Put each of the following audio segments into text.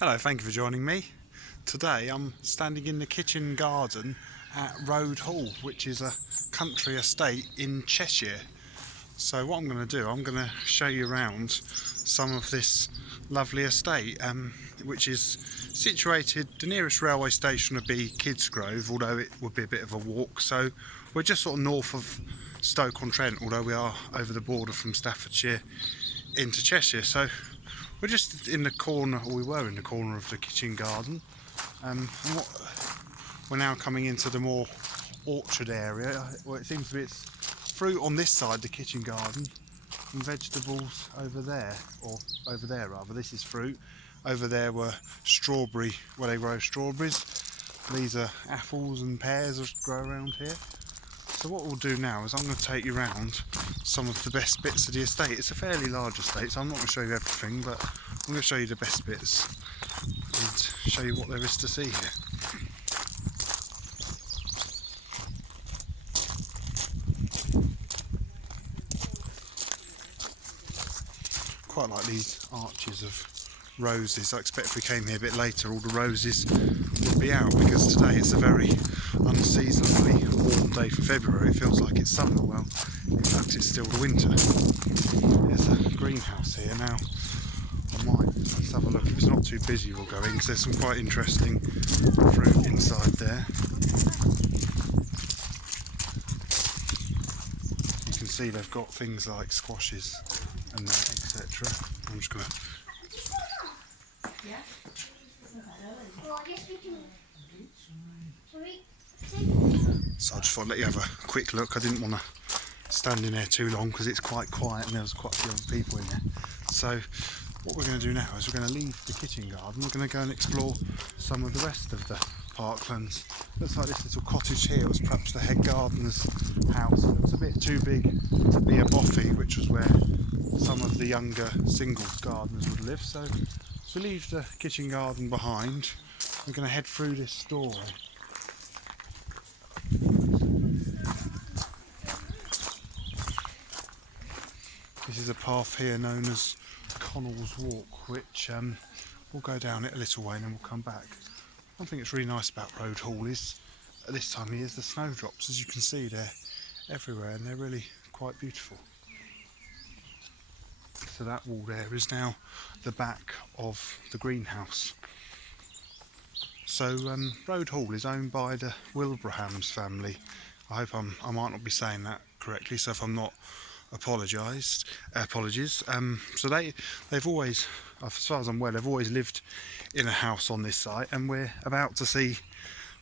Hello, thank you for joining me. Today I'm standing in the kitchen garden at Road Hall, which is a country estate in Cheshire. So what I'm going to do, I'm going to show you around some of this lovely estate, which is situated, the nearest railway station would be Kidsgrove, although it would be a bit of a walk. So we're just sort of north of Stoke-on-Trent, although we are over the border from Staffordshire into Cheshire. So we're just in the corner, or we were in the corner of the kitchen garden, and we're now coming into the more orchard area. Well, it seems to be it's fruit on this side, the kitchen garden, and vegetables over there, or over there rather. This is fruit. Over there were strawberry, where they grow strawberries. These are apples and pears that grow around here. So what we'll do now is I'm going to take you around some of the best bits of the estate. It's a fairly large estate, so I'm not going to show you everything, but I'm going to show you the best bits and show you what there is to see here. Quite like these arches of roses. I expect if we came here a bit later all the roses would be out, because today it's a very unseasonably warm day for February. It feels like it's summer. Well, in fact it's still the winter. There's a greenhouse here now. Let's have a look. If it's not too busy we'll go in, because there's some quite interesting fruit inside there. You can see they've got things like squashes and etc. I'm just going to... So I just thought I'd let you have a quick look. I didn't want to stand in there too long because it's quite quiet and there was quite a few other people in there. So what we're going to do now is we're going to leave the kitchen garden. We're going to go and explore some of the rest of the parklands. Looks like this little cottage here was perhaps the head gardener's house. It looks a bit too big to be a bothy, which was where some of the younger singles gardeners would live. So we leave the kitchen garden behind. We're going to head through this story. This is a path here known as Connell's Walk, which we'll go down it a little way and then we'll come back. One thing that's really nice about Road Hall is at this time of year the snowdrops. As you can see, they're everywhere and they're really quite beautiful. So that wall there is now the back of the greenhouse. So Road Hall is owned by the Wilbrahams family. I hope I might not be saying that correctly, so if I'm not, apologies. So they've always, as far as I'm aware, they've always lived in a house on this site, and we're about to see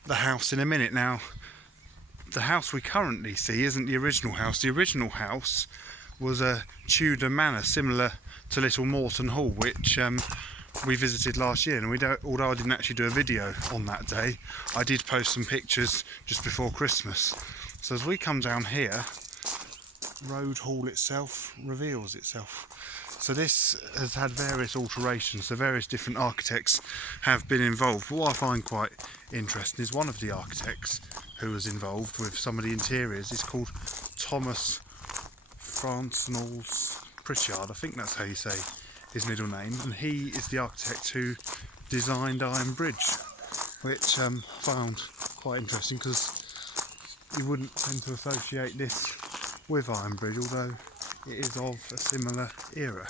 the house in a minute. Now, the house we currently see isn't the original house. The original house was a Tudor manor similar to Little Morton Hall, which we visited last year, and although I didn't actually do a video on that day, I did post some pictures just before Christmas. So as we come down here, Road Hall itself reveals itself. So this has had various alterations, so various different architects have been involved. But what I find quite interesting is one of the architects who was involved with some of the interiors is called Thomas Francenals Pritchard. I think that's how you say his middle name, and he is the architect who designed Iron Bridge, which I found quite interesting because you wouldn't tend to associate this with Iron Bridge, although it is of a similar era.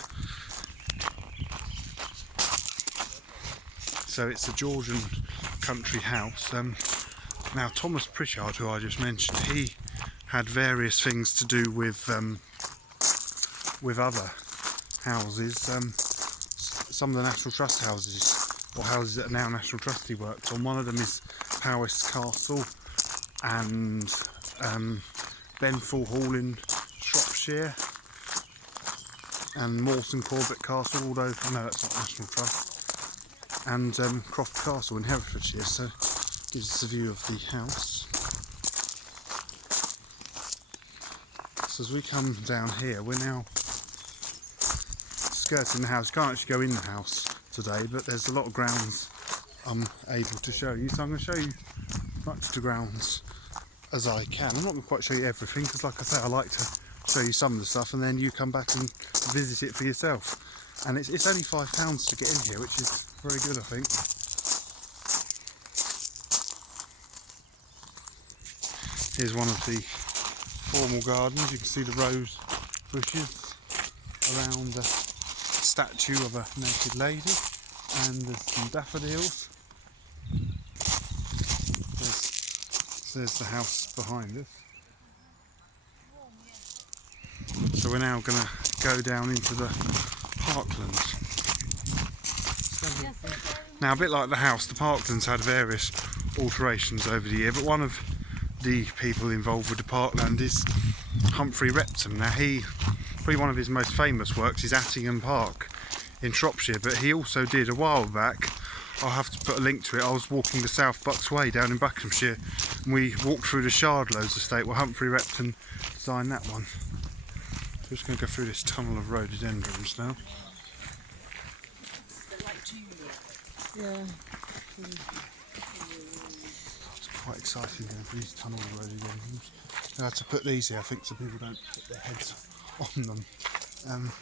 So it's a Georgian country house. Now Thomas Pritchard, who I just mentioned, he had various things to do with other houses. Some of the National Trust houses, or houses that are now National Trust, he worked on. One of them is Powys Castle and Benfall Hall in Shropshire, and Mawson Corbett Castle, although I know that's not National Trust, and Croft Castle in Herefordshire. So gives us a view of the house. So as we come down here, we're now skirting the house. You can't actually go in the house today, but there's a lot of grounds I'm able to show you, so I'm going to show you as much of the grounds as I can. I'm not going to quite show you everything because, like I say, I like to show you some of the stuff and then you come back and visit it for yourself. and it's only £5 to get in here, which is very good, I think. Here's one of the formal gardens. You can see the rose bushes around the statue of a naked lady, and there's some daffodils. There's the house behind us. So we're now going to go down into the parklands. Now, a bit like the house, the parklands had various alterations over the year, but one of the people involved with the parkland is Humphrey Repton. Now, probably one of his most famous works is Attingham Park in Shropshire, but he also did a while back, I'll have to put a link to it, I was walking the South Bucks Way down in Buckinghamshire, and we walked through the Shardlows estate where Humphrey Repton designed that one. So we're just going to go through this tunnel of rhododendrons now. Yeah. It's quite exciting going through these tunnel of rhododendrons. I had to put these here, I think, so people don't put their heads on them.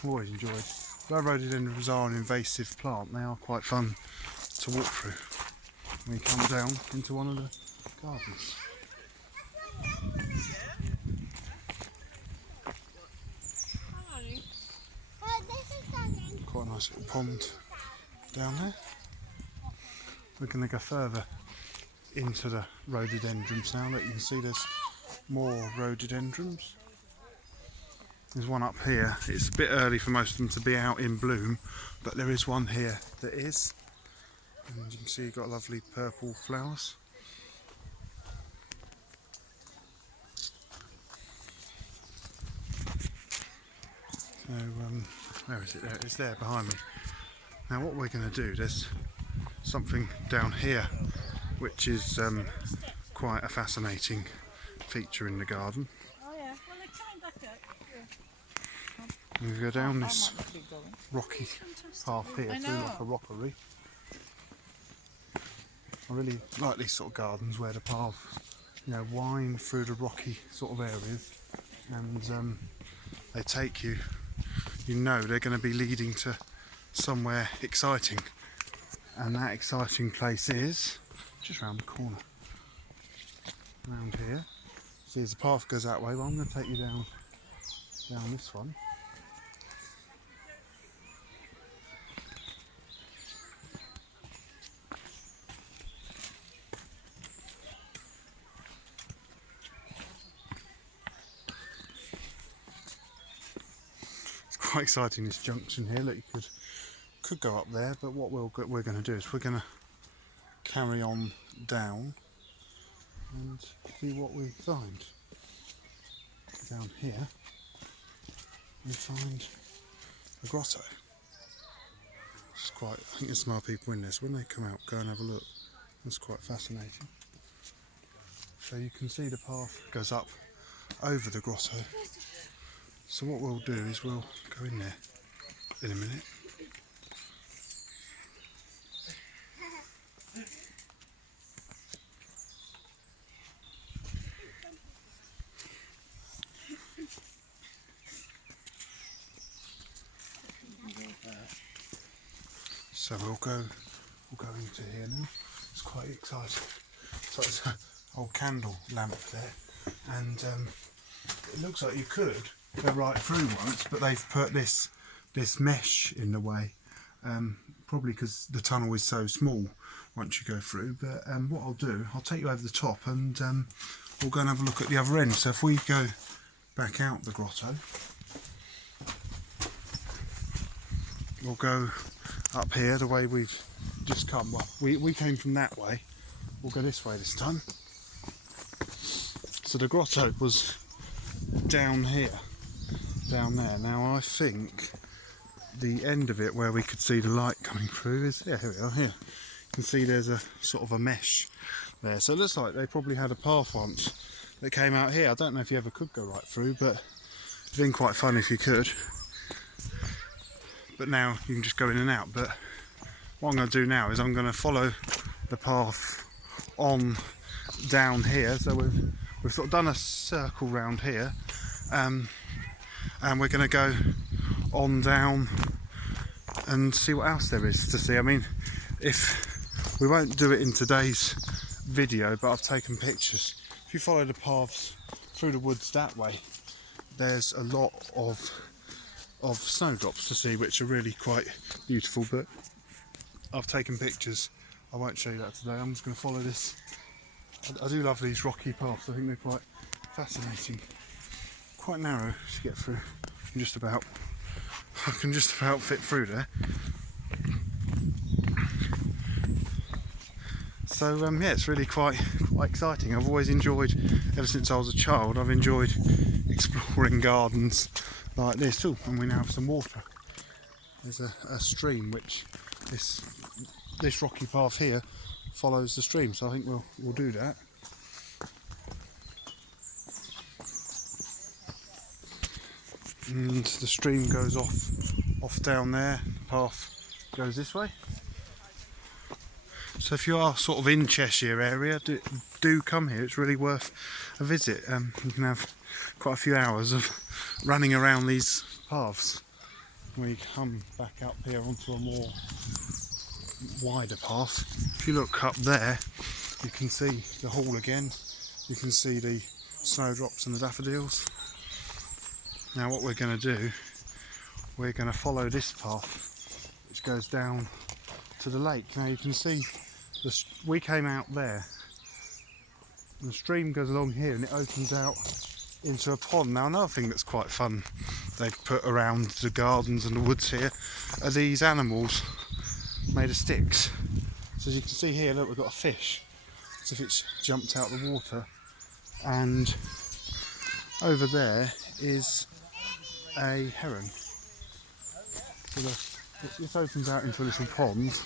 Always enjoyed. Though rhododendrons are an invasive plant, they are quite fun to walk through when you come down into one of the gardens. Quite a nice little pond down there. We're going to go further into the rhododendrons now. Look, you can see there's more rhododendrons. There's one up here. It's a bit early for most of them to be out in bloom, but there is one here that is. And you can see you've got lovely purple flowers. So, where is it? There, it's there behind me. Now what we're going to do, there's something down here which is quite a fascinating feature in the garden. We go down this rocky path here through like a rockery. I really like these sort of gardens where the path, wind through the rocky sort of areas, and they take you, they're going to be leading to somewhere exciting, and that exciting place is just round the corner, around here. See, the path goes that way, but I'm going to take you down this one. Quite exciting, this junction here. Look, you could go up there, but what we're going to do is we're going to carry on down and see what we find. Down here we find a grotto. It's quite, I think there's some other people in this. When they come out, go and have a look. It's quite fascinating. So you can see the path goes up over the grotto. So what we'll do is we'll go in there in a minute. So we'll go into here now. It's quite exciting. So it's an old candle lamp there, and it looks like you could go right through once, but they've put this mesh in the way, probably because the tunnel is so small once you go through. But what I'll do, I'll take you over the top, and we'll go and have a look at the other end. So if we go back out the grotto, we'll go up here the way we've just come. Well, we came from that way. We'll go this way this time. So the grotto was down here, down there. Now I think the end of it where we could see the light coming through is, yeah, here we are, here. You can see there's a sort of a mesh there. So it looks like they probably had a path once that came out here. I don't know if you ever could go right through, but it'd been quite fun if you could. But now you can just go in and out. But what I'm going to do now is I'm going to follow the path on down here. So we've sort of done a circle round here, and we're going to go on down and see what else there is to see. I mean, if we won't do it in today's video, but I've taken pictures. If you follow the paths through the woods that way, there's a lot of snowdrops to see, which are really quite beautiful, but I've taken pictures. I won't show you that today. I'm just going to follow this. I do love these rocky paths. I think they're quite fascinating. Quite narrow to get through. I can just about fit through there. So yeah, it's really quite exciting. I've always enjoyed, ever since I was a child, I've enjoyed exploring gardens like this. Oh, and we now have some water. There's a stream, which this rocky path here follows the stream, so I think we'll do that. And the stream goes off down there. The path goes this way. So if you are sort of in Cheshire area, do come here. It's really worth a visit. You can have quite a few hours of running around these paths. We come back up here onto a more wider path. If you look up there, you can see the hall again. You can see the snowdrops and the daffodils. Now what we're going to do, we're going to follow this path which goes down to the lake. Now you can see we came out there and the stream goes along here and it opens out into a pond. Now another thing that's quite fun they've put around the gardens and the woods here are these animals made of sticks. So as you can see here, look, we've got a fish as if it's jumped out of the water, and over there is a heron. So this opens out into a little pond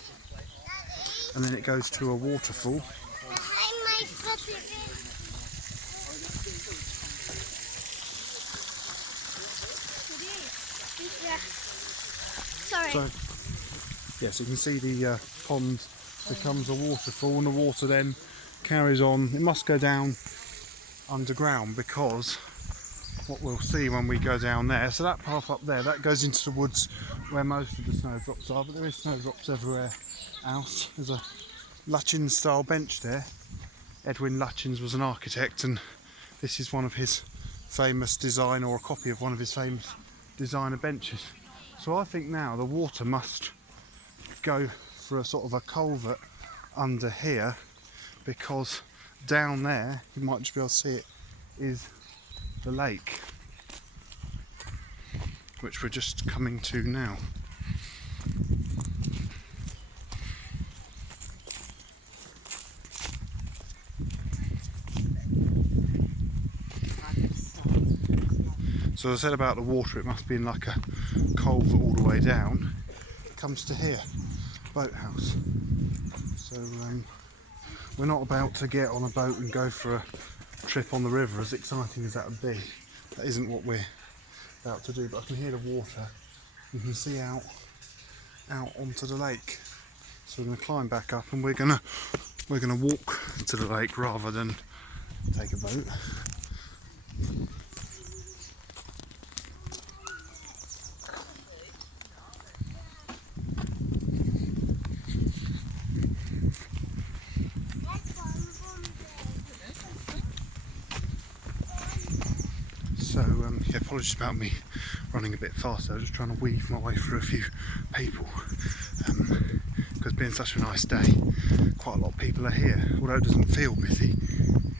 and then it goes to a waterfall. Sorry. So, yes, you can see the pond becomes a waterfall, and the water then carries on. It must go down underground, because what we'll see when we go down there, so that path up there, that goes into the woods where most of the snowdrops are, but there is snowdrops everywhere else. There's a Lutyens style bench there. Edwin Lutyens was an architect, and this is one of his famous design, or a copy of one of his famous designer benches. So I think now the water must go for a sort of a culvert under here, because down there, you might just be able to see it, is the lake, which we're just coming to now. So as I said about the water, it must be in like a culvert all the way down. It comes to here, boathouse. So we're not about to get on a boat and go for a trip on the river, as exciting as that would be. That isn't what we're about to do, but I can hear the water. You can see out onto the lake. So we're going to climb back up, and we're going to walk to the lake rather than take a boat. So yeah, apologies about me running a bit faster. I was just trying to weave my way through a few people, because being such a nice day, quite a lot of people are here. Although it doesn't feel busy,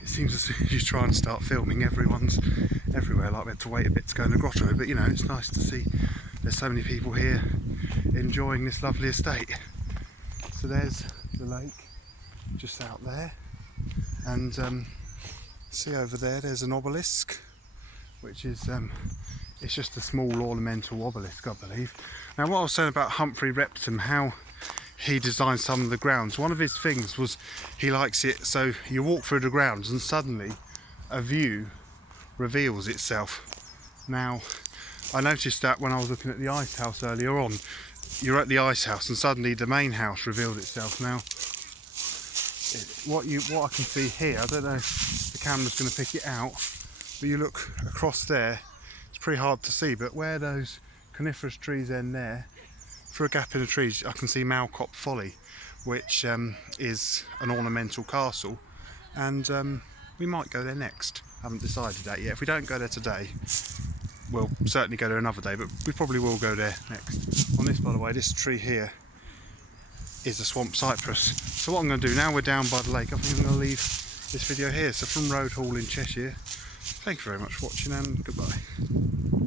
it seems as if you try and start filming, everyone's everywhere. Like we had to wait a bit to go in the grotto, but you know, it's nice to see there's so many people here enjoying this lovely estate. So there's the lake just out there, and see over there's an obelisk, which is it's just a small ornamental obelisk, I believe. Now what I was saying about Humphrey Repton, how he designed some of the grounds, one of his things was he likes it so you walk through the grounds and suddenly a view reveals itself. Now I noticed that when I was looking at the ice house earlier on. You're at the ice house and suddenly the main house revealed itself. Now what I can see here, I don't know if the camera's going to pick it out, but you look across there, it's pretty hard to see, but where those coniferous trees end there, through a gap in the trees I can see Malcop Folly, which is an ornamental castle, and we might go there next. I haven't decided that yet. If we don't go there today, we'll certainly go there another day, but we probably will go there next. On this, by the way, this tree here is a swamp cypress. So what I'm going to do, now we're down by the lake, I think I'm going to leave this video here. So from Road Hall in Cheshire, thank you very much for watching and goodbye.